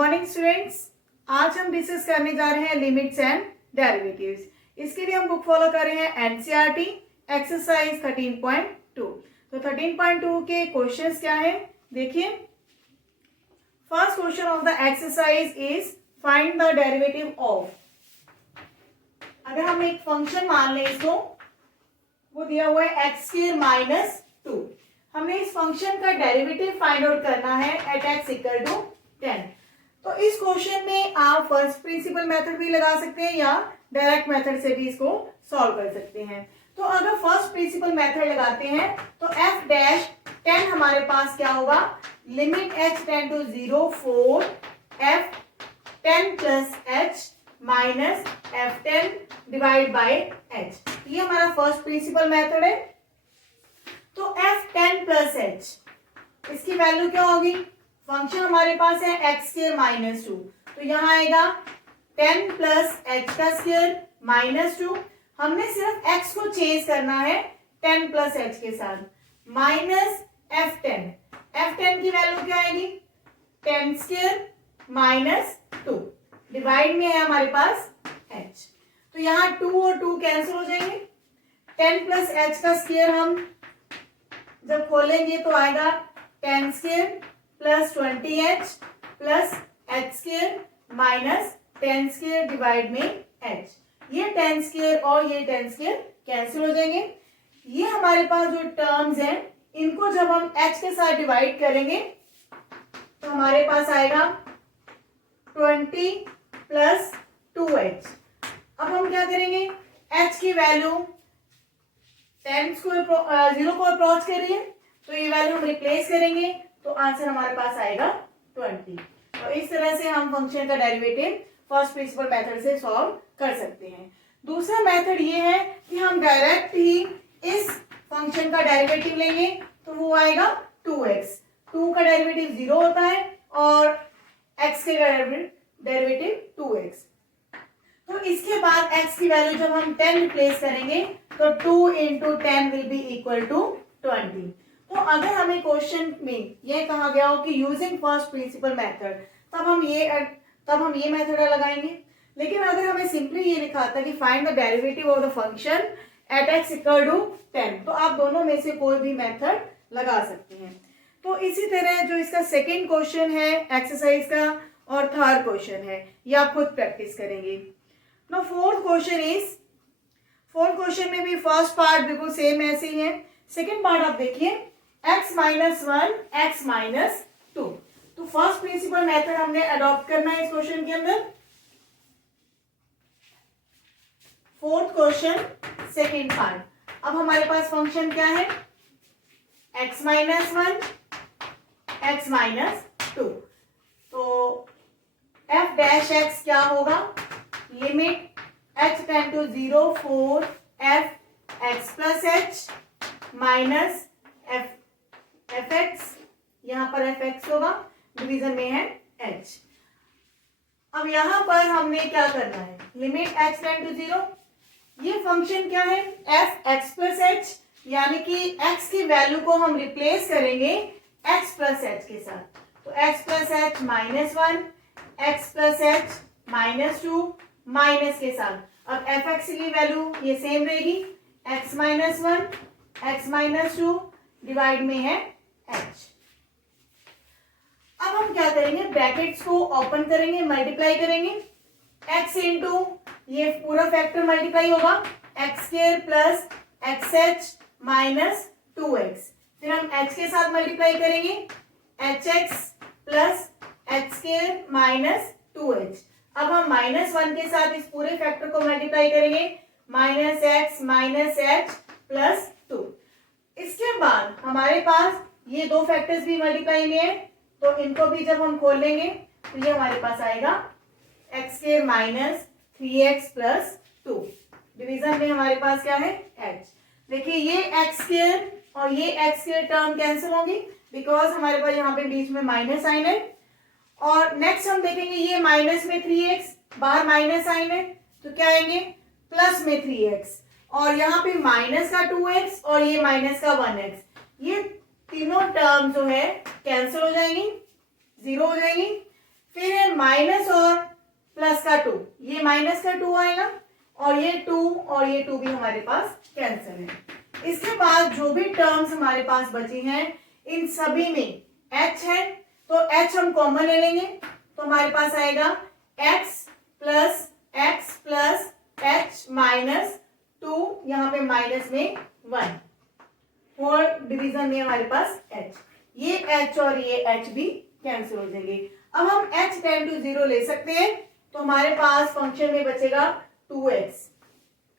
Morning students. आज हम discuss करने जा रहे हैं लिमिट्स एंड डेरिवेटिव्स। इसके लिए हम बुक फॉलो कर रहे हैं एनसीईआरटी एक्सरसाइज 13.2। तो 13.2 के क्वेश्चंस क्या है देखिए। First question of the exercise is find the derivative of. अगर हम एक फंक्शन मान लें इसको, वो दिया हुआ है एक्स स्क्वायर माइनस 2। हमें इस फंक्शन का डेरिवेटिव फाइंड आउट करना है एट एक्स इक्वल टू 10। तो इस क्वेश्चन में आप फर्स्ट प्रिंसिपल मेथड भी लगा सकते हैं या डायरेक्ट मेथड से भी इसको सॉल्व कर सकते हैं। तो अगर फर्स्ट प्रिंसिपल मेथड लगाते हैं तो f डैश 10 हमारे पास क्या होगा, limit h tend to 0 4 f 10 plus h minus f10 divide by h। ये हमारा फर्स्ट प्रिंसिपल मेथड है। तो f10 प्लस h इसकी वैल्यू क्या होगी, फंक्शन हमारे पास है एक्स स्क्वायर माइनस 2, तो यहाँ आएगा 10 प्लस एच का स्क्वायर माइनस 2। हमने सिर्फ x को चेंज करना है 10 प्लस एच के साथ, माइनस f10 की वैल्यू क्या आएगी 10 स्क्वायर माइनस 2 डिवाइड में है हमारे पास h। तो यहाँ 2 और 2 कैंसिल हो जाएंगे। 10 प्लस एच का स्क्वायर हम जब खोलेंगे तो आएगा 10 square plus 20h plus h square minus 10 square divide में h। ये 10 स्क्वायर और ये 10 स्क्वायर कैंसिल हो जाएंगे। ये हमारे पास जो टर्म्स हैं इनको जब हम h के साथ डिवाइड करेंगे तो हमारे पास आएगा 20 प्लस 2h। अब हम क्या करेंगे, h की वैल्यू 10 को 0 को अप्रोच कर रही है तो ये वैल्यू हम रिप्लेस करेंगे तो आंसर हमारे पास आएगा 20। तो इस तरह से हम फंक्शन का डेरिवेटिव फर्स्ट प्रिंसिपल मेथड से सॉल्व कर सकते हैं। दूसरा मेथड ये है कि हम डायरेक्ट ही इस फंक्शन का डेरिवेटिव लेंगे तो वो आएगा 2x। 2 का डेरिवेटिव 0 होता है और x के डेरिवेटिव 2x। तो इसके बाद x की वैल्यू जब हम 10 रिप्लेस करेंगे तो 2 into 10 will be equal to 20। तो अगर हमें क्वेश्चन में यह कहा गया हो कि यूजिंग फर्स्ट प्रिंसिपल मेथड, तब हम ये मेथड लगाएंगे। लेकिन अगर हमें सिंपली ये लिखा था कि find the derivative of the function at x equal to 10, तो आप दोनों में से कोई भी मेथड लगा सकते हैं। तो इसी तरह जो इसका सेकेंड क्वेश्चन है एक्सरसाइज का और थर्ड क्वेश्चन है ये आप खुद प्रैक्टिस करेंगे। नाउ फोर्थ क्वेश्चन में भी फर्स्ट पार्ट बिल्कुल सेम ऐसे ही है। सेकेंड पार्ट आप देखिए, x माइनस 1 x माइनस 2। तो फर्स्ट प्रिंसिपल मेथड हमने अडॉप्ट करना है इस क्वेश्चन के अंदर। फोर्थ क्वेश्चन सेकेंड पार्ट, अब हमारे पास फंक्शन क्या है x माइनस 1 x माइनस 2। तो f डैश x क्या होगा, limit h tend to 0 4 f x plus h minus f x, यहां पर एफ एक्स होगा, डिवीजन में है h। अब यहां पर हमने क्या करना है, लिमिट x टेंड टू 0। ये फंक्शन क्या है एफ एक्स प्लस एच, यानी कि x की वैल्यू को हम रिप्लेस करेंगे x प्लस एच के साथ। तो x plus H minus 1 x plus H minus 2 minus के साथ। अब एफ एक्स की वैल्यू ये सेम रहेगी, x minus 1 x minus 2 divide में है h। अब हम क्या करेंगे, ब्रैकेट्स को ओपन करेंगे, मल्टीप्लाई करेंगे, x इंटू ये पूरा फैक्टर मल्टीप्लाई होगा x square plus x H minus 2x। फिर हम h के साथ मल्टीप्लाई करेंगे hx plus x square minus 2h। अब हम माइनस 1 के साथ इस पूरे फैक्टर को मल्टीप्लाई करेंगे, minus x minus H plus 2। इसके बाद हमारे पास ये दो फैक्टर्स भी मल्टीप्लाई में है तो इनको भी जब हम खोल लेंगे तो ये हमारे पास आएगा x square minus 3x plus 2। Division में हमारे पास क्या है h। देखिए ये एक्स स्क्वायर और ये एक्स स्क्वायर टर्म कैंसिल होंगी बिकॉज हमारे पास यहाँ पे बीच में माइनस साइन है। और नेक्स्ट हम देखेंगे ये माइनस में 3x, बाहर माइनस साइन है तो क्या आएंगे प्लस में 3x, और यहाँ पे माइनस का 2x और ये माइनस का 1x। ये तीनों टर्म जो है कैंसिल हो जाएंगी, 0 हो जाएंगी। फिर है माइनस और प्लस का 2, ये माइनस का 2 आएगा और ये 2 और ये 2 भी हमारे पास कैंसिल है। इसके बाद जो भी टर्म्स हमारे पास बची हैं इन सभी में h है, तो h हम कॉमन ले लेंगे, तो हमारे पास आएगा x प्लस h माइनस 2, यहाँ पे माइनस में 1, होल डिवीजन में हमारे पास h, ये h और ये h भी कैंसिल हो जाएंगे। अब हम h टेंड टू 0 ले सकते हैं, तो हमारे पास फंक्शन में बचेगा 2x।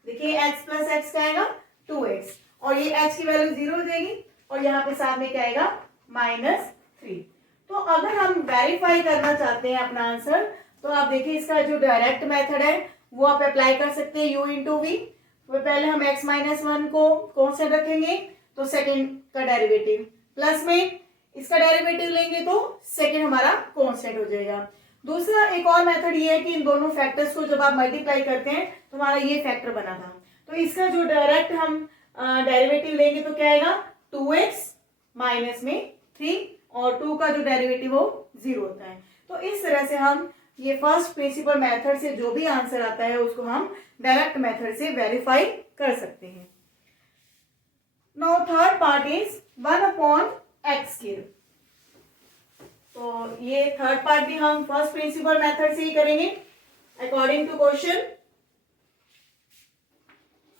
देखिए x प्लस x क्या आएगा 2x, और ये h की वैल्यू 0 हो जाएगी और यहाँ पे साथ में क्या आएगा -3। तो अगर हम वेरीफाई करना चाहते हैं अपना आंसर, तो आप देखिए इसका जो डायरेक्ट मेथड है वो आप अप्लाई कर सकते हैं u इंटू वी। तो पहले हम x माइनस 1 को कांस्टेंट रखेंगे तो सेकेंड का डेरिवेटिव, प्लस में इसका डेरिवेटिव लेंगे तो सेकेंड हमारा कांस्टेंट हो जाएगा। दूसरा एक और मेथड ये है कि इन दोनों फैक्टर्स को जब आप मल्टीप्लाई करते हैं तो हमारा ये फैक्टर बना था, तो इसका जो डायरेक्ट हम डेरिवेटिव लेंगे तो क्या आएगा 2x माइनस में 3 और 2 का जो डेरिवेटिव हो 0 होता है। तो इस तरह से हम ये फर्स्ट प्रिंसिपल मेथड से जो भी आंसर आता है उसको हम डायरेक्ट मेथड से वेरीफाई कर सकते हैं। Now third part is 1/x²। तो ये थर्ड पार्ट भी हम फर्स्ट प्रिंसिपल मेथड से ही करेंगे according to question.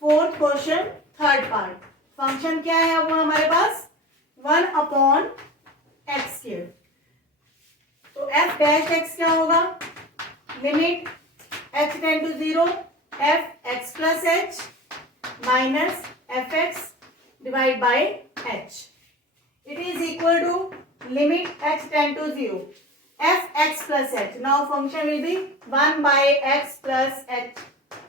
Fourth question third part, function क्या है वो हमारे पास 1/x²। तो f डैश x क्या होगा, limit h tend to 0 f x plus h minus fx divide by h, it is equal to limit h tend to 0 f x plus h. Now function will be 1 by x plus h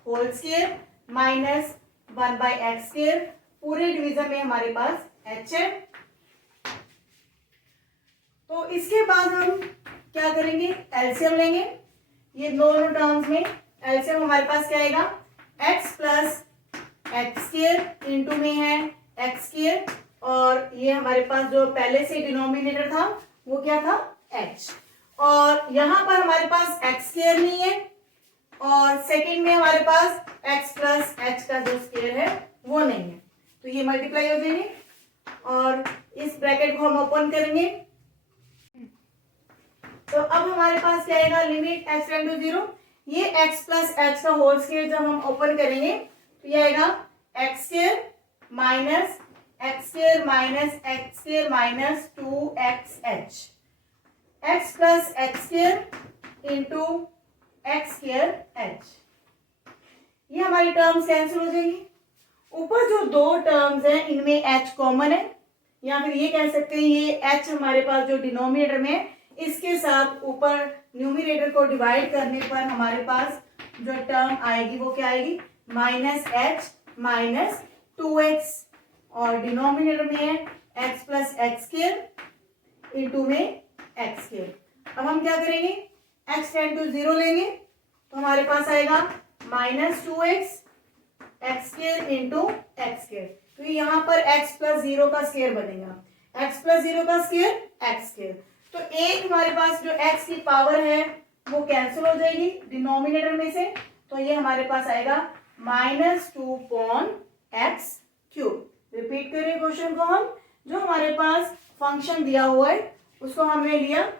whole square minus 1 by x square, पूरे division में हमारे पास h है। तो इसके बाद हम क्या करेंगे, एलसीएम लेंगे। ये दोनों टर्म्स में एलसीएम हमारे पास क्या आएगा x plus x square into में है एक्स स्क्वायर, और ये हमारे पास जो पहले से डिनोमिनेटर था वो क्या था h, और यहाँ पर हमारे पास एक्स स्क्वायर नहीं है और सेकंड में हमारे पास x प्लस h का जो स्क्वायर है वो नहीं है, तो ये मल्टीप्लाई हो जाएंगे और इस ब्रैकेट को हम ओपन करेंगे। तो अब हमारे पास क्या आएगा, लिमिट x टेंड टू 0, ये x प्लस h का होल स्क्वायर जब हम ओपन करेंगे तो ये आएगा x square minus x square minus x square minus 2xh, x plus x square into x square h, ये हमारी टर्म्स कैंसिल हो जाएंगी। ऊपर जो दो टर्म्स हैं इनमें h कॉमन है, या फिर ये कह सकते हैं ये h हमारे पास जो डिनोमिनेटर में है इसके साथ ऊपर न्यूमिनेटर को डिवाइड करने पर हमारे पास जो टर्म आएगी वो क्या आएगी -h माइनस 2x, और डिनोमिनेटर में है x plus x square into में एक्स स्क्वायर। अब हम क्या करेंगे, x टेंड टू 0 लेंगे तो हमारे पास आएगा -2x x square into x square, तो यहाँ पर x प्लस 0 का स्क्वायर बनेगा, x प्लस 0 का स्क्वायर एक्स स्क्वायर। तो एक हमारे पास जो x की पावर है वो कैंसिल हो जाएगी डिनोमिनेटर में से, तो ये हमारे पास आएगा -2/x³। रिपीट करें क्वेश्चन को, हम जो हमारे पास फंक्शन दिया हुआ है उसको हमने लिया,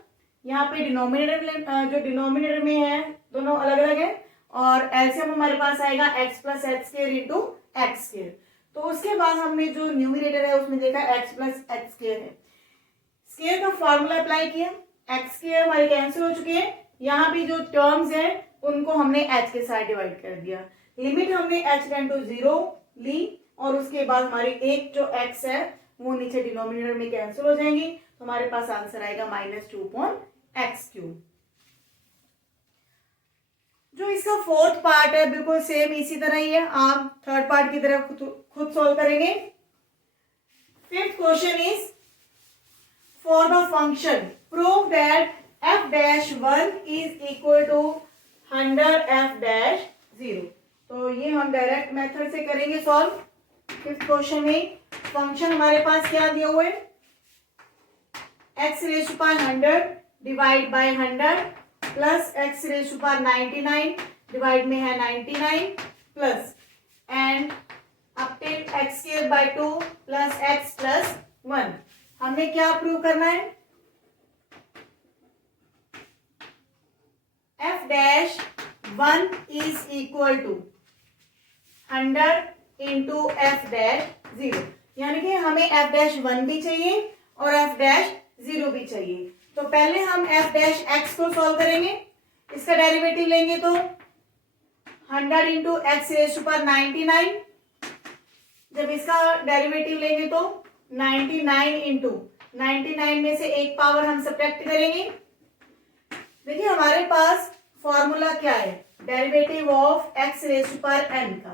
यहाँ पे डिनोमिनेटर जो डिनोमिनेटर में है दोनों अलग अलग है, और एलसीएम हमारे पास आएगा x plus x square into x square. तो उसके बाद हमने जो न्यूमिनेटर है उसमें देखा x प्लस एक्स स्क्वायर है, स्क्वायर का फॉर्मूला अप्लाई किया, एक्स स्क्वायर हमारे कैंसिल हो चुके हैं, यहाँ भी जो टर्म्स हैं उनको हमने h के साथ डिवाइड कर दिया, लिमिट हमने h टेंड टू 0 ली, और उसके बाद हमारी एक जो x है वो नीचे डिनोमिनेटर में कैंसिल हो जाएंगी, तो हमारे पास आंसर आएगा -2/x³। जो इसका फोर्थ पार्ट है बिल्कुल सेम इसी तरह ही है, आप थर्ड पार्ट की तरफ खुद सोल्व करेंगे। Fifth question is for the function prove that f'1 is equal to 100f'0। तो ये हम डायरेक्ट मेथड से करेंगे सॉल्व। फिफ्थ क्वेश्चन में फंक्शन हमारे पास क्या दिया हुआ है, x⁻100 divide by 100 plus x raise to power 99 divide में है 99 plus and up till x square by 2 plus x plus 1। हमने क्या प्रूव करना है? F dash 1 is equal to 100 into f dash 0, यानी कि हमें एफ डैश 1 भी चाहिए और एफ डैश 0 भी चाहिए। तो पहले हम एफ डैश एक्स को सॉल्व करेंगे, इसका डेरिवेटिव लेंगे तो 100 into x raise to power 99, जब इसका डेरिवेटिव लेंगे तो 99 इंटू 99 में से एक पावर हम सब्ट्रैक्ट करेंगे। देखिए हमारे पास फॉर्मूला क्या है, derivative of x raise to power n का,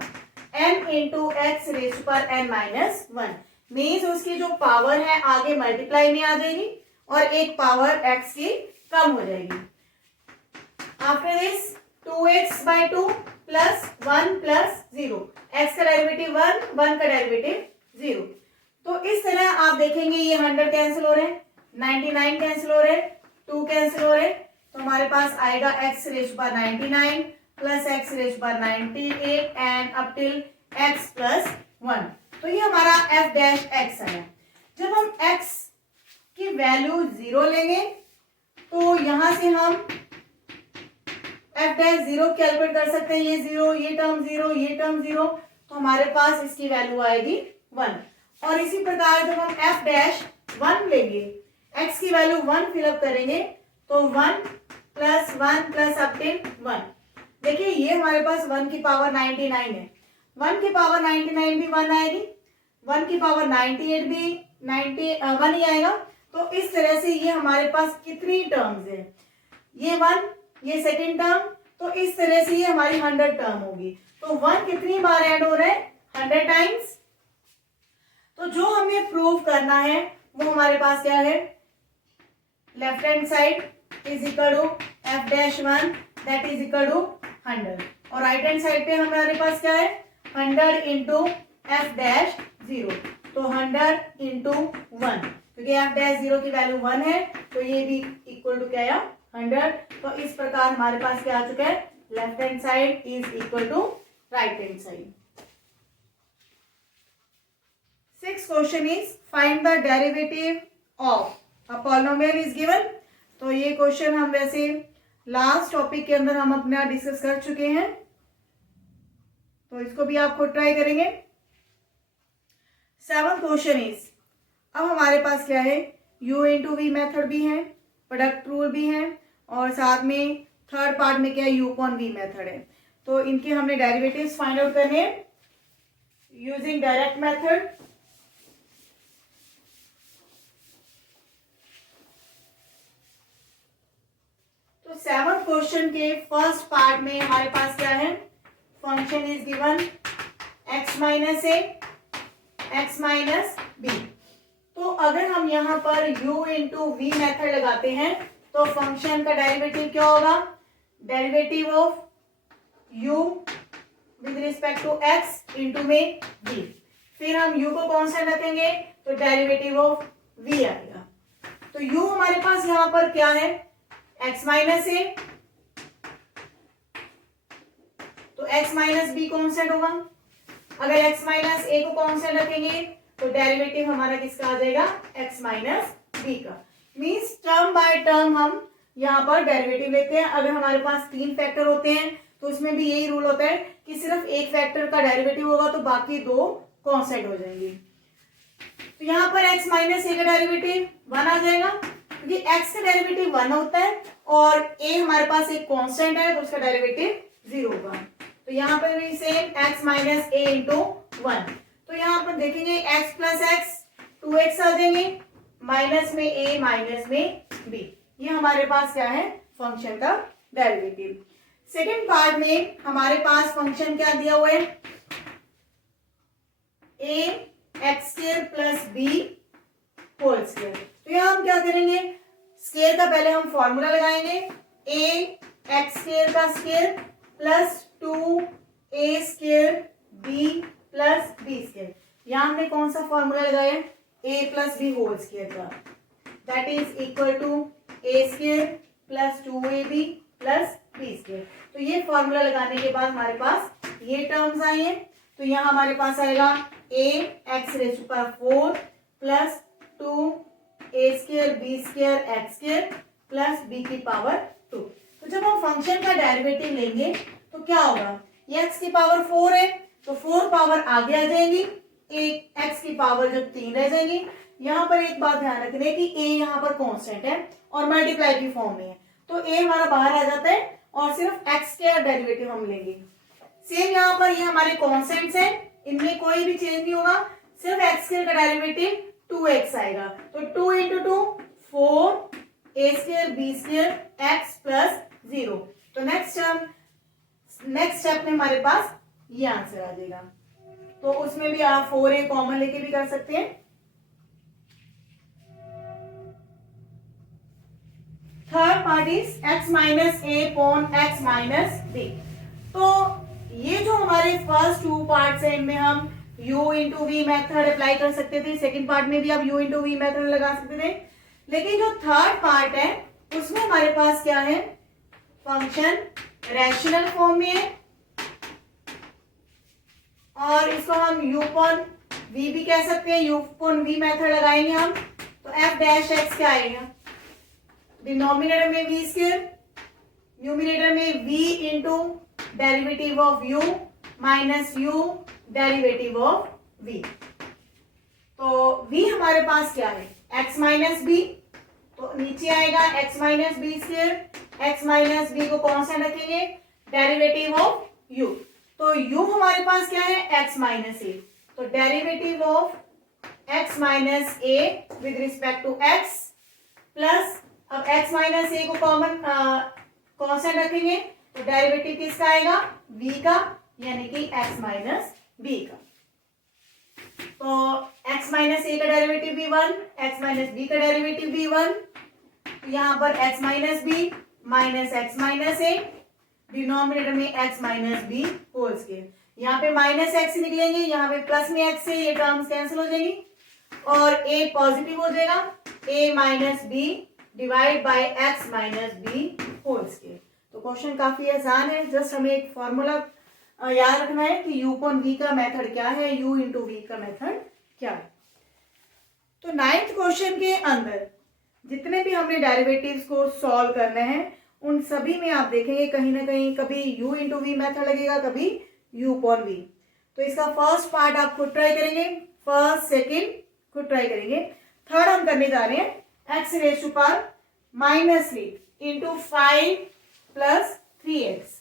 n into x raise to power n minus 1 means उसकी जो पावर है आगे मल्टीप्लाई में आ जाएगी और एक पावर x की कम हो जाएगी। After this 2x by 2 plus 1 plus 0, x का डेरिवेटिव 1 का डेरिवेटिव 0। तो इस तरह आप देखेंगे ये 100 कैंसिल हो रहे हैं, 99 कैंसिल हो रहे हैं, 2 कैंसिल हो रहे हैं, तो हमारे पास आएगा x raise power 99 plus x raise power 98 and up till x plus 1। तो ये हमारा f डैश x आया। जब हम x की वैल्यू 0 लेंगे तो यहां से हम f डैश 0 कैलकुलेट कर सकते हैं, ये 0, ये टर्म 0, ये टर्म 0, तो हमारे पास इसकी वैल्यू आएगी 1। और इसी प्रकार जब हम f डैश 1 लेंगे, x की वैल्यू 1 फिलअप करेंगे तो 1 प्लस अप टिल 1। देखिए ये हमारे पास 1 की पावर 99 है, 1 की पावर 99 भी 1 आएगी, 1 की पावर 98 भी 1 ही आएगा। तो इस तरह से ये हमारे पास कितनी टर्म्स है, ये 1, ये सेकेंड टर्म, तो इस तरह से ये हमारी 100 टर्म होगी। तो 1 कितनी बार ऐड हो रहा है, 100 टाइम्स। तो जो हमें प्रूव करना है वो हमारे पास क्या है, left hand side is equal to f dash 1 that is equal to 100 और राइट हैंड साइड पे हमारे पास क्या है 100 इंटू एफ डैश 0, तो 100 इंटू 1, क्योंकि एफ डैश 0 की वैल्यू 1 है तो ये भी इक्वल टू क्या है 100। तो इस प्रकार हमारे पास क्या आ चुका है, left hand side is equal to right hand side. 6th question is find the derivative of a polynomial is given. तो ये क्वेश्चन हम वैसे लास्ट टॉपिक के अंदर हम अपना डिस्कस कर चुके हैं, तो इसको भी आप खुद ट्राई करेंगे। 7th क्वेश्चन इज, अब हमारे पास क्या है, u इंटू वी मैथड भी है, प्रोडक्ट रूल भी है और साथ में थर्ड पार्ट में क्या है u अपॉन v मैथड है। तो इनके हमने डेरिवेटिव्स फाइंड आउट करने हैं यूजिंग डायरेक्ट मेथड। तो 7th क्वेश्चन के फर्स्ट पार्ट में हमारे पास क्या है, function is given x minus a x minus b. तो अगर हम यहाँ पर u इंटू वी मैथड लगाते हैं तो फंक्शन का डेरिवेटिव क्या होगा, derivative of u with respect to x into में v, फिर हम u को कांस्टेंट रखेंगे तो डेरिवेटिव ऑफ v आएगा। तो u हमारे पास यहाँ पर क्या है, x माइनस ए, तो x माइनस बी कॉन्स्टेंट होगा। अगर x माइनस ए को कॉन्स्टेंट रखेंगे तो डेरिवेटिव हमारा किसका आ जाएगा, x माइनस बी का। मीन्स टर्म बाय टर्म हम यहाँ पर डेरिवेटिव लेते हैं। अगर हमारे पास 3 फैक्टर होते हैं तो उसमें भी यही रूल होता है कि सिर्फ एक फैक्टर का डेरिवेटिव होगा तो बाकी 2 कॉन्स्टेंट हो जाएंगे। तो यहाँ पर x माइनस ए का डेरिवेटिव 1 आ जाएगा, क्योंकि x का डेरिवेटिव 1 होता है और a हमारे पास एक कांस्टेंट है तो उसका डेरिवेटिव 0 होगा। तो यहाँ पर भी सेम x माइनस ए इंटू 1। तो यहाँ पर देखेंगे x प्लस एक्स 2x आ जाएंगे, माइनस में a माइनस में b, ये हमारे पास क्या है, फंक्शन का डेरिवेटिव। सेकेंड पार्ट में हमारे पास फंक्शन क्या दिया हुआ है, a x square plus b whole square. तो यहाँ हम क्या करेंगे, स्क्वायर का पहले हम फॉर्मूला लगाएंगे, a एक्स स्क्वायर का square plus 2a square b plus b square. यहाँ हमने कौन सा फॉर्मूला लगाया है, a plus b whole square का, that is equal to a square plus 2ab plus b square. तो ये फॉर्मूला लगाने के बाद हमारे पास ये टर्म्स आई हैं। तो यहाँ हमारे पास आएगा a x raise to power 4 plus 2 a square b square x square plus b की पावर 2। तो जब हम फंक्शन का डेरिवेटिव लेंगे तो क्या होगा, ये एक्स की पावर 4 है तो 4 पावर आगे आ जाएंगी, एक एक्स की पावर जब 3 रह जाएंगी। यहाँ पर एक बात ध्यान रखने की ए यहाँ पर कांस्टेंट है और मल्टीप्लाई की फॉर्म में है, तो ए हमारा बाहर आ जाता है और सिर्फ एक्स के डेरिवेटिव हम लेंगे। सेम यहाँ पर ये हमारे कांस्टेंट्स हैं, इनमें कोई भी चेंज नहीं होगा, सिर्फ एक्स का डेरिवेटिव 2x आएगा। तो 2 into 2 4 a square b square x plus 0। तो नेक्स्ट स्टेप में हमारे पास ये आंसर आ जाएगा। तो उसमें भी आप 4a कॉमन लेके भी कर सकते हैं। Third part is x minus a upon x minus b. तो ये जो हमारे फर्स्ट 2 पार्ट्स हैं इनमें हम u into v method apply कर सकते थे, सेकेंड पार्ट में भी आप u इंटू वी मैथड लगा सकते थे। लेकिन जो थर्ड पार्ट है उसमें हमारे पास क्या है, फंक्शन रैशनल फॉर्म में है और इसको हम u अपॉन v भी कह सकते हैं, u अपॉन v मैथड लगाएंगे हम तो f डैश x क्या आएगा, डिनोमिनेटर में v स्क्वायर, न्यूमिनेटर में v into derivative of u minus u derivative of v। तो v हमारे पास क्या है, x माइनस बी, तो नीचे आएगा x minus b square, x minus b को कांस्टेंट रखेंगे, डेरिवेटिव ऑफ u। तो u हमारे पास क्या है, x माइनस ए, तो derivative of x minus a with respect to x plus, अब x माइनस ए को कॉमन कांस्टेंट रखेंगे तो डेरिवेटिव किसका आएगा, v का, यानी कि x माइनस b का। तो x माइनस ए का डेरिवेटिव भी 1, x माइनस बी का डेरिवेटिव भी 1। यहाँ पर x minus b minus x minus a, denominator में x minus b whole square, यहाँ पे माइनस एक्स निकलेंगे, यहाँ पे प्लस में x से ये टर्म्स कैंसिल हो जाएंगी और a पॉजिटिव हो जाएगा, a minus b divide by x minus b whole square. तो क्वेश्चन काफी आसान है, जस्ट हमें एक फॉर्मूला याद रखना है कि u अपॉन v का मेथड क्या है, u इंटू v का मेथड क्या है। तो 9th क्वेश्चन के अंदर जितने भी हमने डेरिवेटिव्स को सॉल्व करने हैं उन सभी में आप देखेंगे कहीं ना कहीं कभी u इंटू वी मेथड लगेगा, कभी u अपॉन v। तो इसका फर्स्ट पार्ट आप खुद ट्राई करेंगे, फर्स्ट सेकेंड खुद ट्राई करेंगे, थर्ड हम करने जा रहे हैं x raise to power minus 3 into 5 plus 3x।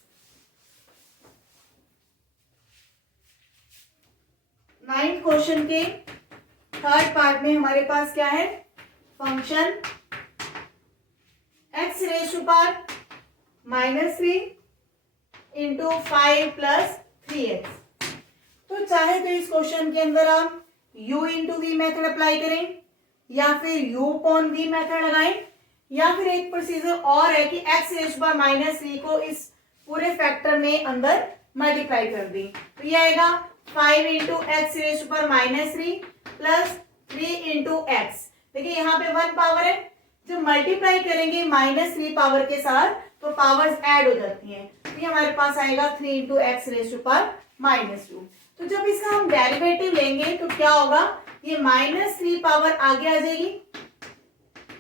9th question के थर्ड पार्ट में हमारे पास क्या है, function x raise to power minus 3 into 5 plus 3x। तो चाहे तो इस क्वेश्चन के अंदर आप u into v method apply करें या फिर u अपॉन v मेथड लगाएं, या फिर एक प्रोसीजर और है कि x raise to power minus 3 को इस पूरे फैक्टर में अंदर मल्टीप्लाई कर दें। तो ये आएगा 5 into x raise to power minus 3 plus 3 into x. देखिए यहाँ पे 1 पावर है, जब मल्टीप्लाई करेंगे माइनस 3 पावर के साथ तो पावर्स ऐड हो जाती हैं, तो ये हमारे पास आएगा 3 into x raise to power minus 2। तो जब इसका हम डेरिवेटिव लेंगे तो क्या होगा, ये माइनस 3 पावर आगे आ जाएगी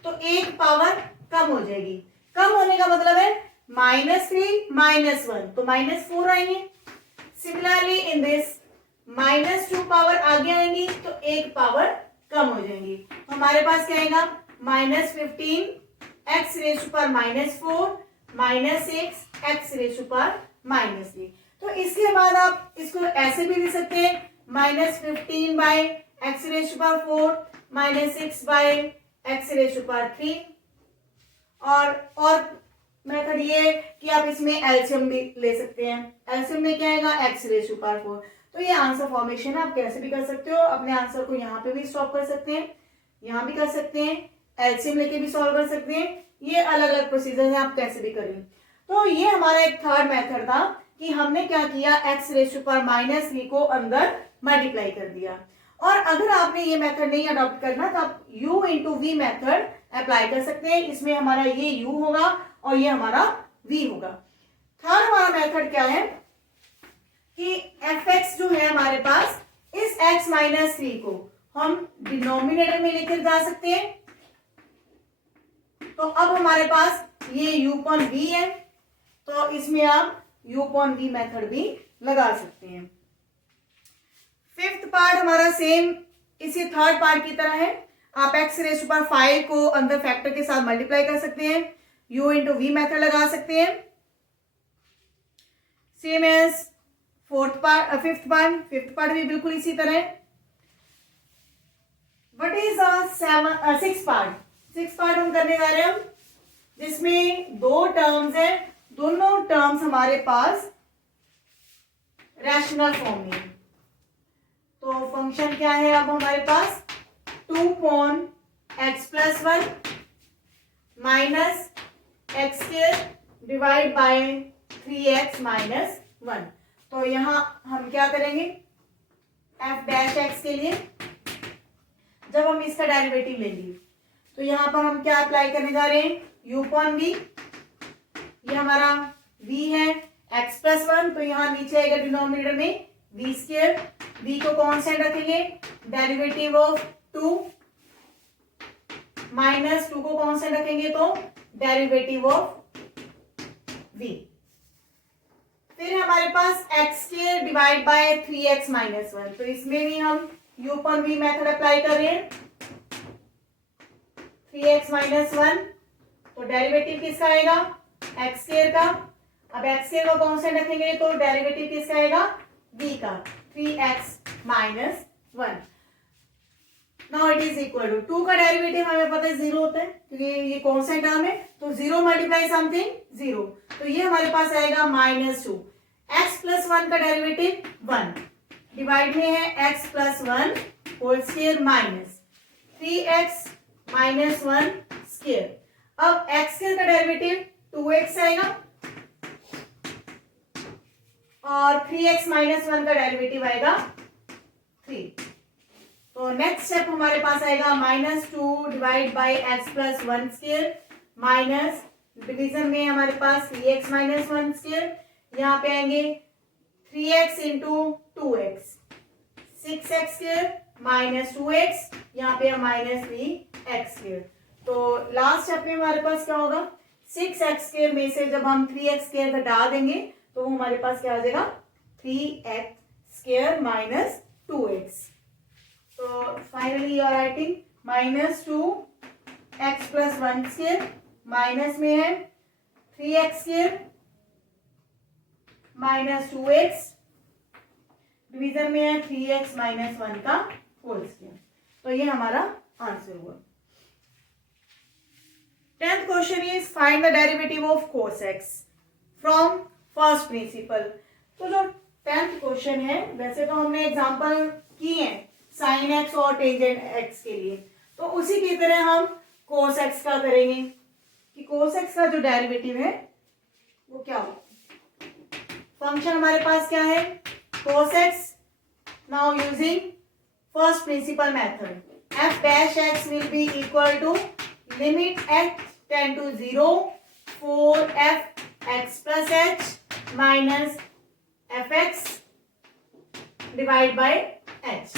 तो एक पावर कम हो जाएगी, कम होने का मतलब है माइनस 3 माइनस 1 तो माइनस 4 आएंगे। Similarly in this minus 2 power आगे आएंगी तो एक पावर कम हो जाएंगी, तो हमारे पास क्या आएगा minus 15 x raise to power minus 4 minus 6 x raise to power minus 3। तो इसके बाद आप इसको ऐसे भी लिख सकते हैं minus 15 by x raise to power 4 minus 6 by x raise to power 3। और मेथड ये है कि आप इसमें एलसीएम भी ले सकते हैं, एलसीएम में क्या आएगा एक्स रेज़ टू पावर 4। तो ये आंसर फॉर्मेशन आप कैसे भी कर सकते हो, अपने आंसर को यहाँ पे भी स्टॉप कर सकते हैं, यहाँ भी कर सकते हैं, एलसीएम लेके भी सॉल्व कर सकते हैं, ये अलग अलग प्रोसीजर है, आप कैसे भी करें। तो ये हमारा एक थर्ड मेथड था कि हमने क्या किया, x raise to power minus 3 को अंदर मल्टीप्लाई कर दिया। और अगर आपने ये मेथड नहीं अडॉप्ट करना तो आप u into v method apply कर सकते हैं, इसमें हमारा ये u होगा और ये हमारा v होगा। थर्ड हमारा मेथड क्या है कि fx जो है हमारे पास, इस x माइनस 3 को हम डिनोमिनेटर में लेकर जा सकते हैं। तो अब हमारे पास ये u अपॉन v है, तो इसमें आप u अपॉन v मेथड भी लगा सकते हैं। फिफ्थ पार्ट हमारा सेम इसी थर्ड पार्ट की तरह है। आप x रेज़ टू पावर 5 को अंदर फैक्टर के साथ मल्टीप्लाई कर सकते हैं, u इंटू v मेथड लगा सकते हैं। सेम एज फिफ्थ पार्ट भी बिल्कुल इसी तरह है। व्हाट इज सिक्स पार्ट हम करने जा रहे हैं, जिसमें दो टर्म्स है, दोनों टर्म्स हमारे पास रैशनल फॉर्म में। तो फंक्शन क्या है अब हमारे पास, 2 upon x plus 1 minus x square divide by 3x minus 1। तो यहां हम क्या करेंगे, f डैश x के लिए जब हम इसका डेरिवेटिव लेंगे तो यहां पर हम क्या अप्लाई करने जा रहे हैं, u अपॉन v। ये हमारा v है, x प्लस 1, तो यहां नीचे आएगा डिनोमिनेटर में v स्क्वायर, v को कांस्टेंट रखेंगे, डेरिवेटिव ऑफ 2 माइनस 2 को कांस्टेंट रखेंगे तो डेरिवेटिव ऑफ v। फिर हमारे पास x square divide by 3x minus 1, तो इसमें भी हम u upon v method apply कर रहे हैं। 3x माइनस 1, तो डेरिवेटिव किसका आएगा, x स्क्वायर का। अब x स्क्वायर को कांस्टेंट रखेंगे तो डेरिवेटिव किसका आएगा, v का, 3x minus 1। Now it is equal to 2 का डेरिवेटिव हमें पता है 0 होता है क्योंकि ये कांस्टेंट टर्म है, तो 0 मल्टीप्लाई समथिंग 0, तो ये हमारे पास आएगा -2। x प्लस 1 का डेरिवेटिव 1 डिवाइड में है x plus 1 whole square minus 3x minus 1 square. अब x स्क्वायर का डेरिवेटिव 2x आएगा और 3x माइनस 1 का डेरिवेटिव आएगा 3। तो नेक्स्ट स्टेप हमारे पास आएगा -2 divide by x plus 1 square minus division में हमारे पास 3x माइनस 1 स्क्वायर, यहाँ पे आएंगे 3x into 2x, 6x square minus 2x, यहाँ पे माइनस 3x स्क्वायर। तो लास्ट स्टेप में हमारे पास क्या होगा, 6x स्क्वायर में से जब हम 3x स्क्वायर घटा देंगे तो हमारे पास क्या आ जाएगा, 3x स्क्वायर माइनस 2x। तो finally you are writing -2x plus 1 square, minus में है 3x square minus 2x, division में है 3x माइनस 1 का होल स्क्वायर। तो ये हमारा आंसर हुआ। 10th question is find the derivative of cos x from first principle. तो जो 10th क्वेश्चन है, वैसे तो हमने एग्जांपल किए हैं sin x और टेंजेंट x के लिए, तो उसी की तरह हम cos x का करेंगे कि cos x का जो डेरिवेटिव है वो क्या हो। फंक्शन हमारे पास क्या है, cos x। Now using first principle method, f dash x will be equal to limit x tend to 0 4f x plus h minus fx divide by h।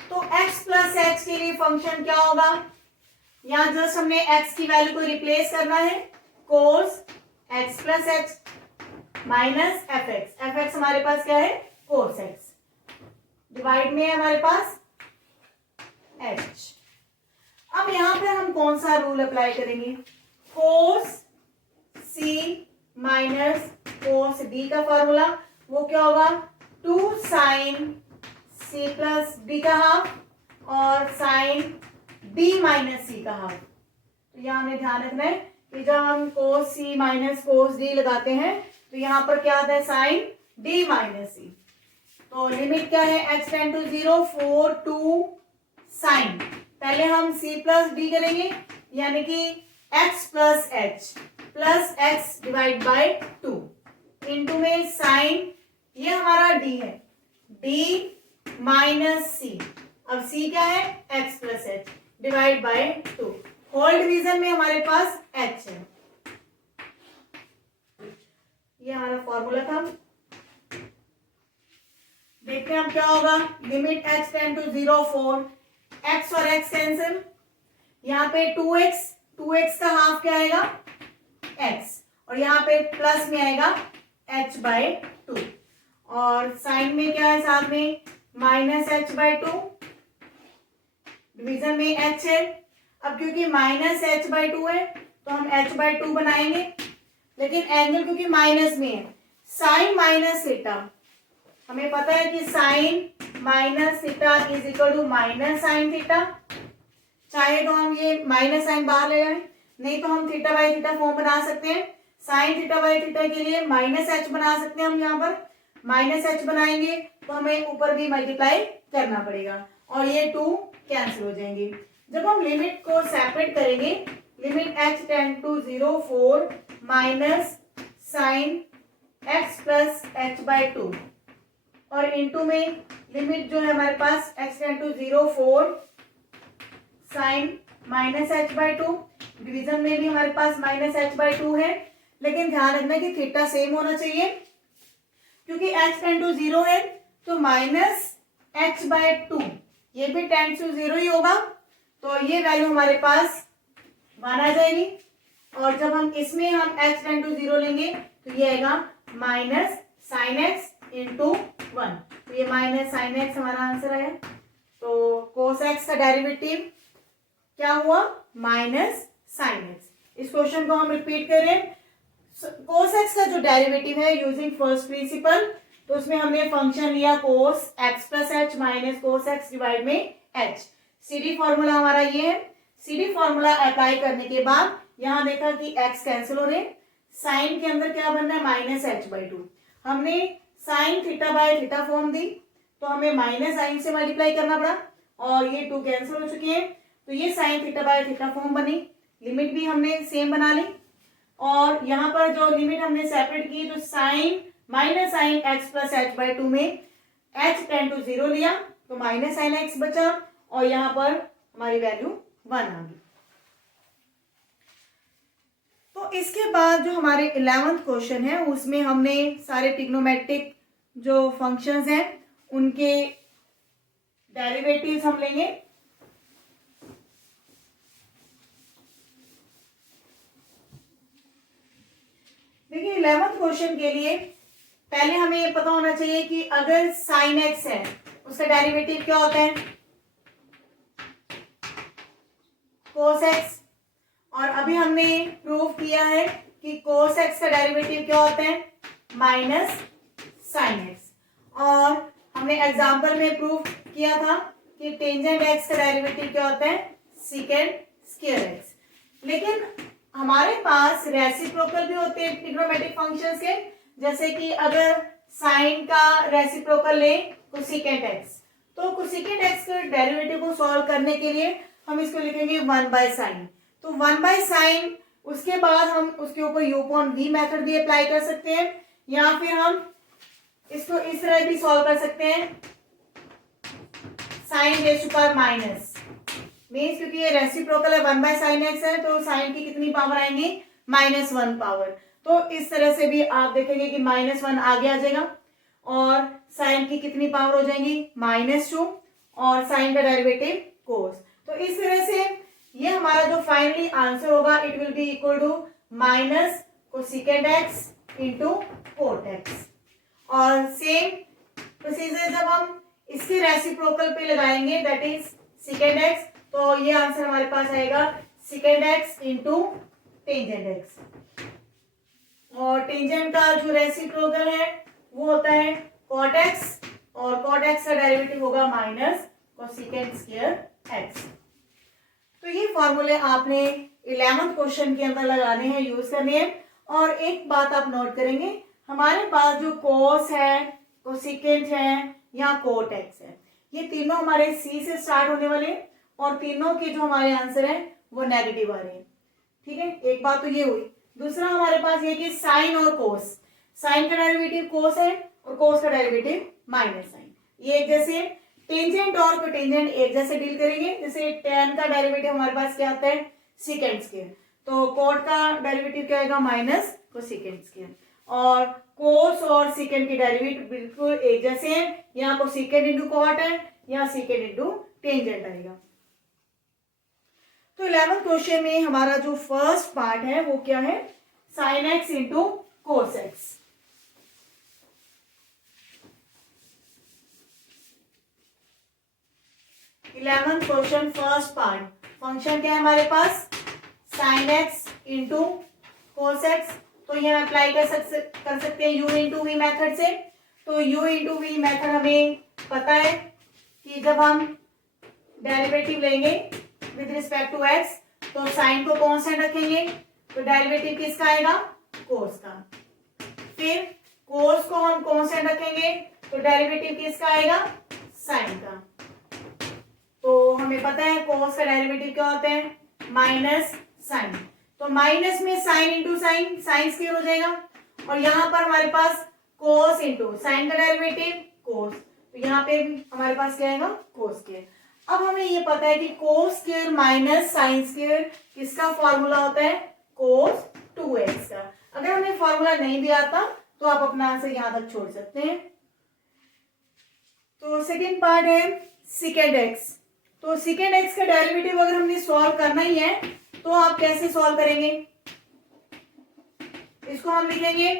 तो x प्लस h के लिए function क्या होगा, यहां just हमने x की value को replace करना है, cos x plus h minus fx हमारे पास क्या है, cos x, डिवाइड में है हमारे पास h। अब यहां पे हम कौन सा रूल अप्लाई करेंगे, cos c minus cos d का फॉर्मूला वो क्या होगा, 2 sin c प्लस d का हाफ और sin d माइनस c का हाफ। तो यहाँ हमें ध्यान रखना है कि जब हम cos c minus cos d लगाते हैं तो यहाँ पर क्या आता है, sin d माइनस c। तो लिमिट क्या है, x टेंड टू 0 4 2 sin, पहले हम c प्लस d करेंगे यानी कि x plus h plus x divide by 2 into में sin, ये हमारा d है, d माइनस c, अब c क्या है, x plus h divide by 2, whole division में हमारे पास h है। ये हमारा फॉर्मूला था। देखते हैं अब क्या होगा। Limit x tend to 0 4, x और x कैंसिल, यहाँ पे 2x का हाफ क्या आएगा x, और यहाँ पे प्लस में आएगा h/2, और साइन में क्या है साथ में -h/2, डिवीजन में h है। अब क्योंकि -h/2 है तो हम h/2 बनाएंगे, लेकिन एंगल क्योंकि माइनस में है, साइन माइनस थीटा, हमें पता है कि sine minus theta is equal to minus sine theta. चाहे तो हम ये माइनस साइन बाहर ले आए, नहीं तो हम थीटा बाई थीटा फॉर्म बना सकते हैं। साइन थीटा बाई थीटा के लिए -h बना सकते हैं हम, यहाँ पर -h बनाएंगे तो हमें ऊपर भी मल्टीप्लाई करना पड़ेगा, और ये 2 कैंसिल हो जाएंगे। जब हम लिमिट को सेपरेट करेंगे, limit h tend to 0 4 minus sine x plus h/2, और इनटू में लिमिट जो है हमारे पास x tend to 0 4 sine -h/2, division में भी हमारे पास -h/2 है, लेकिन ध्यान रखना कि थीटा सेम होना चाहिए, क्योंकि h टेंड टू 0 है तो -h/2 ये भी टेंड टू 0 ही होगा, तो ये वैल्यू हमारे पास 1 आ जाएगी। और जब हम इसमें हम h टेंड टू 0 लेंगे तो ये आएगा माइनस साइन x इंटू 1, तो ये माइनस साइन x हमारा आंसर है। तो कोस x का डेरिवेटिव क्या हुआ माइनस साइन x। इस क्वेश्चन को हम रिपीट करें। कोस x का जो डेरिवेटिव है यूजिंग फर्स्ट प्रिंसिपल, तो उसमें हमने फंक्शन लिया कोस x plus H minus cos x divide में h। सीडी फॉर्मूला हमारा ये है। सीडी फॉर्मूला अप्लाई करने के बाद यहाँ देखा कि x कैंसिल हो रहे, साइन के अंदर क्या बनना है -h/2। हमने sine theta by theta form दी, तो हमें माइनस साइन से मल्टीप्लाई करना पड़ा, और ये 2 कैंसिल हो चुके हैं, तो ये sign theta by theta form बनी। लिमिट भी हमने सेम बना ली, और यहाँ पर जो लिमिट हमने सेपरेट की तो sine minus sine x plus h/2 में h टेंड टू 0 लिया तो माइनस साइन x बचा, और यहाँ पर हमारी वैल्यू 1 आ गई। तो इसके बाद जो हमारे 11th क्वेश्चन है उसमें हमने सारे ट्रिग्नोमेट्रिक जो फंक्शंस हैं उनके डेरिवेटिव्स हम लेंगे। देखिए 11th क्वेश्चन के लिए पहले हमें ये पता होना चाहिए कि अगर साइन x है उसका डेरिवेटिव क्या होता है कोस x, और अभी हमने प्रूव किया है कि कोस x का डेरिवेटिव क्या होता है माइनस साइन x, और हमने एग्जांपल में प्रूव किया था कि टेंजेंट x का डेरिवेटिव क्या होता है सीकेंट स्क्वायर x। लेकिन हमारे पास रेसिप्रोकल भी होते हैं ट्रिग्नोमेट्रिक फंक्शंस के, जैसे कि अगर साइन का रेसिप्रोकल ले कोसेकेंट x, तो कोसेकेंट x के डेरिवेटिव को सॉल्व करने के लिए हम इसको लिखेंगे 1/sin। तो 1/sin, उसके बाद हम उसके ऊपर u upon v मेथड भी अप्लाई कर सकते हैं, या फिर हम इसको इस तरह भी सॉल्व कर सकते हैं sine raise to power minus means, क्योंकि ये रेसिप्रोकल है 1/sin x है तो साइन की कितनी पावर आएंगी -1 पावर। तो इस तरह से भी आप देखेंगे कि -1 आगे आ जाएगा, और साइन की कितनी पावर हो जाएंगी -2, और साइन का डेरिवेटिव कोस। तो इस तरह से ये हमारा जो फाइनली आंसर होगा it will be equal to minus cosecant x into cot x। और सेम प्रोसीजर जब हम इसके रेसिप्रोकल पे लगाएंगे दैट इज सेकेंड x, तो ये आंसर हमारे पास आएगा second x into tangent x, और टेंजेंट का जो रेसिप्रोकल है वो होता है कॉट x, और कॉट x का डेरिवेटिव होगा माइनस कोसेकेंट स्क्वायर x। तो ये फॉर्मूले आपने 11th क्वेश्चन के अंदर लगाने हैं, यूज करने हैं। और एक बात आप नोट करेंगे, हमारे पास जो कोस है, कोसेकेंट है या कोट x है, ये तीनों हमारे c से स्टार्ट होने वाले हैं, और तीनों के जो हमारे आंसर है वो नेगेटिव आ रहे हैं। ठीक है, एक बात तो ये हुई। दूसरा हमारे पास ये कि साइन और कोस, साइन का डेरिवेटिव कोस है और कोस का डेरिवेटिव माइनस साइन, ये एक जैसे। टेंजेंट और कोटेंजेंट एक जैसे डील करेंगे, जैसे tan का डेरिवेटिव हमारे पास क्या आता है सेकेंट स्क्वायर, तो कोट का डेरिवेटिव क्या आएगा माइनस कोसेकेंट स्क्वायर। और कोस और सीकेंड के डेरिवेटिव बिल्कुल एक जैसे हैं। यहाँ को सीकेंड इंटू कॉट है, यहाँ सीकेंड इंटू टेंजेंट आएगा। तो 11th क्वेश्चन में हमारा जो फर्स्ट पार्ट है वो क्या है, sine x into cos x. 11th question first part, function क्या है हमारे पास, sine x into cos x. तो ये हम अप्लाई कर सकते हैं यू इंटू वी मेथड से। तो यू इंटू वी मेथड हमें पता है कि जब हम डेरिवेटिव लेंगे विद रिस्पेक्ट टू एक्स तो साइन को कांस्टेंट रखेंगे, तो डेरिवेटिव किसका आएगा, कोस का। फिर कोस को हम कांस्टेंट रखेंगे तो डेरिवेटिव किसका आएगा, साइन का। तो हमें पता है कोस का डेरिवेटिव क्या होता है, माइनस साइन। तो माइनस में sine into sine, sine square हो जाएगा। और यहाँ पर हमारे पास कोस इंटू साइन का डेरिवेटिव कोस, तो यहाँ पे भी हमारे पास क्या आएगा, कोस स्क्वायर। अब हमें ये पता है कि cos square minus sine square किसका फॉर्मूला होता है, कोस 2x का। अगर हमें फॉर्मूला नहीं भी आता तो आप अपना आंसर यहाँ तक छोड़ सकते हैं। तो सेकेंड पार्ट है सेकेंड एक्स। तो सेकेंड एक्स का डेरिवेटिव अगर हमने सॉल्व करना ही है तो आप कैसे सॉल्व करेंगे, इसको हम लिखेंगे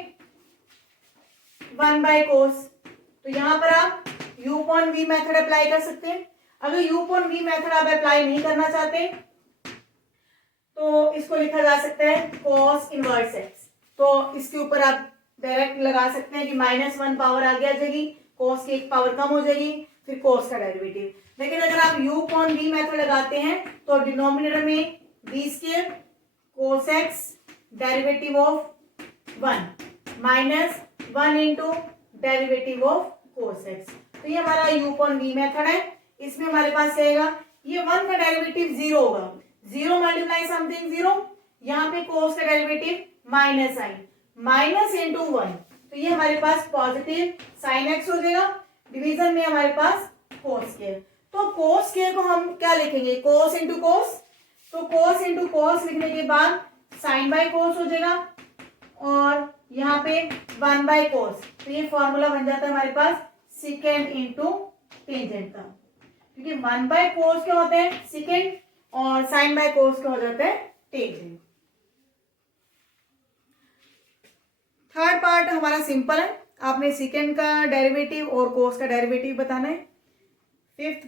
1 बाय कोस। तो यहां पर आप u upon v method apply कर सकते हैं। अगर u अपॉन v मेथड आप अप्लाई नहीं करना चाहते तो इसको लिखा जा सकता है cos इनवर्स x। तो इसके ऊपर आप डायरेक्ट लगा सकते हैं कि -1 पावर आगे आ जाएगी, cos की एक पावर कम हो जाएगी, फिर cos का डेरिवेटिव। लेकिन अगर आप u अपॉन v मेथड लगाते हैं तो डिनोमिनेटर में v square cos x derivative of 1 minus 1 into derivative of cos x। तो ये हमारा u अपॉन v मेथड है। इसमें हमारे पास आएगा ये 1 का डेरिवेटिव 0 होगा, 0 मल्टीप्लाई समथिंग 0, यहाँ पे cos का derivative minus sine, minus into 1, तो ये हमारे पास पॉजिटिव साइन x हो जाएगा। डिवीजन में हमारे पास cos स्क्वायर। तो cos स्क्वायर को हम क्या लिखेंगे, cos इंटू कोस। तो cos इंटू कोस लिखने के बाद साइन बाय कोस हो जाएगा और यहाँ पे 1 बाय कोस। तो ये फॉर्मूला बन जाता है हमारे पास सेकेंड इंटू टेंजेंट का, क्योंकि 1 बाय कोस क्या होता है सेकेंड और साइन बाय कोस क्या हो जाता है टेंजेंट। थर्ड पार्ट हमारा सिंपल है, आपने सेकेंड का डेरिवेटिव और कोस का डेरिवेटिव बताना है। फोर्थ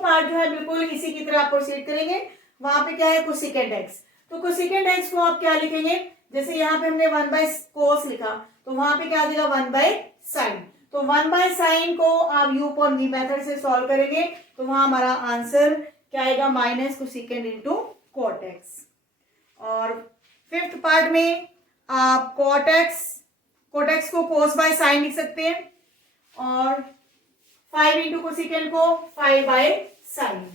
पार्ट जो है बिल्कुल इसी की तरह आप प्रोसीड करेंगे। वहां पे क्या है कोसेकेंड एक्स। तो कोसेकेंड एक्स को आप क्या लिखेंगे, जैसे यहाँ पे हमने 1 बाय कोस लिखा तो वहां पे क्या आ जाएगा 1 बाय साइन। तो 1 बाय साइन को आप यू अपॉन वी मेथड से सॉल्व करेंगे तो वहां हमारा आंसर क्या आएगा, minus cosecant into cot x. और फिफ्थ पार्ट में आप कॉट एक्स को कोस बाय साइन लिख सकते हैं और 5 इंटू कोसेकेंड को 5 बाय साइन।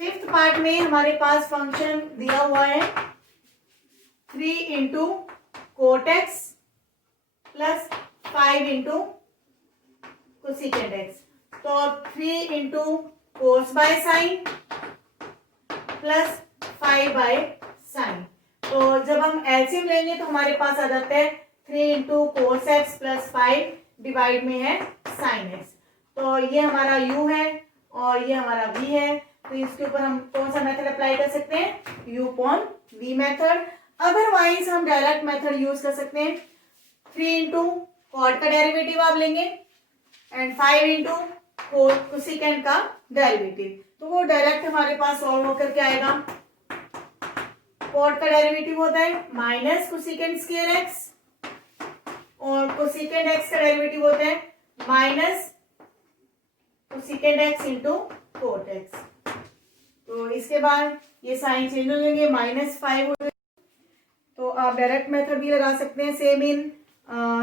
फिफ्थ पार्ट में हमारे पास फंक्शन दिया हुआ है 3 into cot x plus 5 into cosecant x. तो 3 into cos by sine plus 5 by sine. तो जब हम एलसीएम लेंगे तो हमारे पास आ जाता है 3 into cos x plus 5 divide में है साइन एक्स। तो ये हमारा u है और ये हमारा v है। तो इसके ऊपर हम कौन सा मेथड अप्लाई कर सकते हैं, u upon v method. Otherwise हम डायरेक्ट मेथड यूज कर सकते हैं, 3 इंटू कॉट का डेरिवेटिव आप लेंगे एंड 5 इंटू कोसेकेंड का डेरिवेटिव। तो वो डायरेक्ट हमारे पास सॉल्व होकर के आएगा। कॉट का डेरिवेटिव होता है माइनस कोसेकेंड स्क्वायर एक्स और कोसेकेंड एक्स का डेरिवेटिव होता है minus cosecant x into cot x. तो इसके बाद ये साइन चेंज हो जाएंगे, -5 हो जाएगा। तो आप डायरेक्ट मेथड भी लगा सकते हैं, same in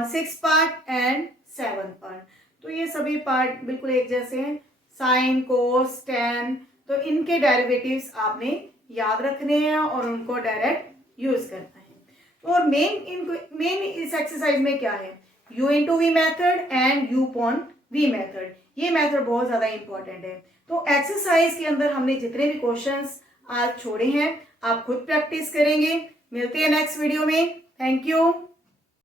6 part and 7 part. तो ये सभी पार्ट बिल्कुल एक जैसे हैं, साइन कोस टेन। तो इनके डेरिवेटिव्स आपने याद रखने हैं और उनको डायरेक्ट यूज करना है। और मेन इस एक्सरसाइज में क्या है, u into v method and u upon v method, ये मेथड बहुत ज़्यादा इंपॉर्टेंट है। तो एक्सरसाइज के अंदर हमने जितने भी क्वेश्चंस आज छोड़े हैं आप खुद प्रैक्टिस करेंगे। मिलते हैं नेक्स्ट वीडियो में। Thank you.